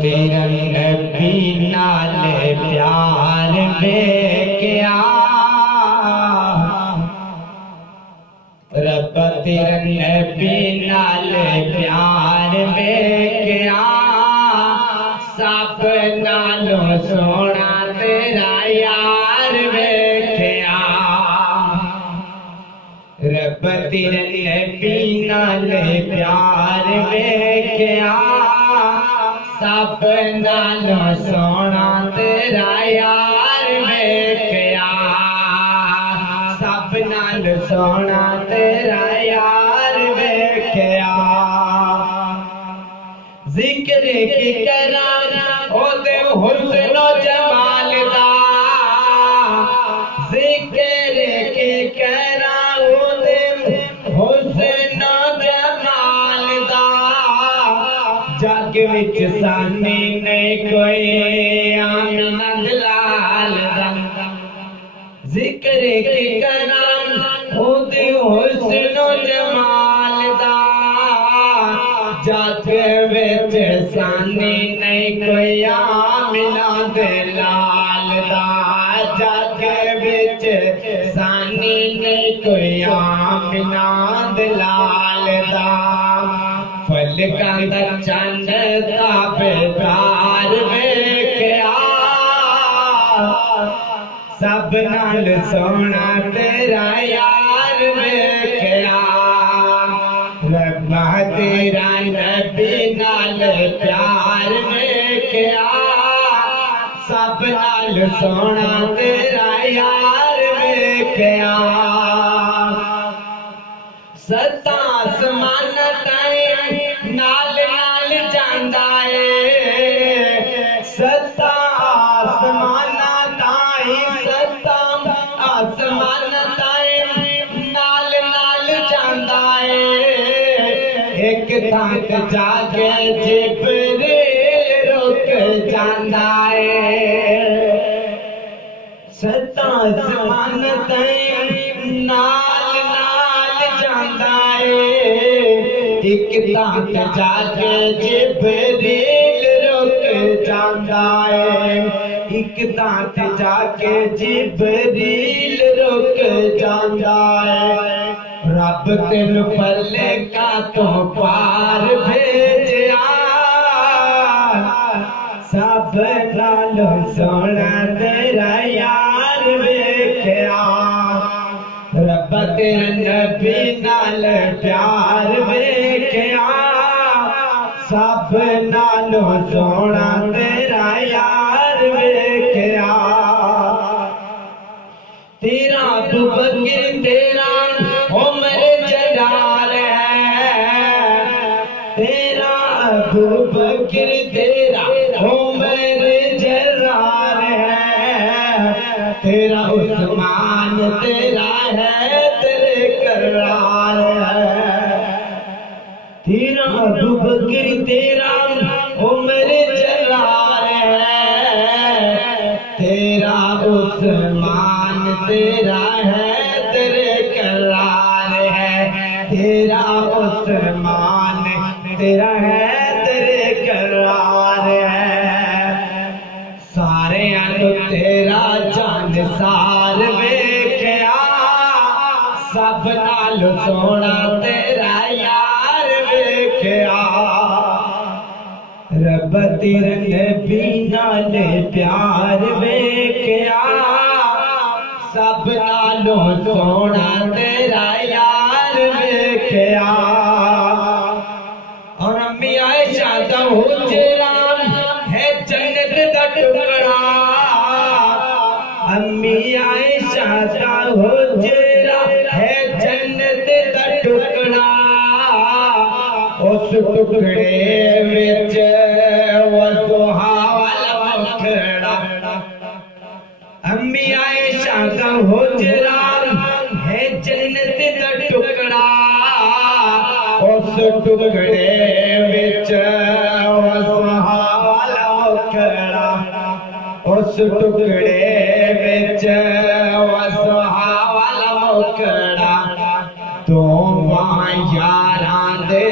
तेरा नबी नाले प्यार बेकिया रब तेरा नबी नाले प्यार बेकिया सब नालों सोना तेरा यार बेकिया रब तेरा नबी नाले प्यार बेकिया सब नालों सोना तेरा यार वेख्या सब नाल सोना तेरा यार वेख्या जिक्र की करा ओदे हुस्न जमाल दा जिक्र की करा ओदे हुस्न जमाल दा जग विच सानी नहीं कोई आमिना दलाल दा जिक्र की कराम ओदे हुस्न जमाल दा जग विच सानी नहीं कोई आमिना दलाल दा जग विच सानी नहीं कोई आमिना दलाल दा फलका दा चंद ताबेदार वेख्या सब नाल सोना तेरा यार वेख्या रब्बा तेरा नबी नाल प्यार वेख्या सब नाल सोना तेरा यार वेख्या सता आसमान ताईं नाल नाल जांदा है सता आसमान ताईं सता आसमान ताईं नाल नाल जांदा है एक तक जाके जिब्रील रुक जांदा है सता आसमान ताईं नाल नाल जांदा है एक तक जाके जिब्रील रुक जांदा है एक तक जाके जिब्रील रुक जांदा है रब तेन पल्ले का तो पार भेजिया सब नालों सोना तेरा यार वेख्या रब तेरा नबी नाल प्यार वेख्या सब नालों सोना तेरा यार वेख्या तेरा अबू बकर तेरा उमर जलाल है तेरा अबू बकर तेरा उमर जलाल है तेरा उस्मान तेरा है तेरे करार है तेरा अबू बकर तेरा उमर जलाल है तेरा उस्मान तेरा है तेरे करार है तेरा उस्मान तेरा है तेरे करार है सारे अनु तेरा जान सार वेख्या सब नाल सोना तेरा यार वेख्या रब तेरे नबी नाल प्यार वेख्या सब नालों सोना तेरा यार वेख्या और अम्मी आयशा दा हुजरा है जन्नत दा टुकड़ा अम्मी आयशा दा हुजरा है जन्नत दा टुकड़ा उस टुकड़े विच वज़ुहा वाला मुखड़ा अम्मी आयशा का हुजरा है जन्नत दा टुकड़ा उस टुकड़े विच वज़ुहा वाला मुखड़ा उस टुकड़े विच वज़ुहा वाला मुखड़ा तो यारां दे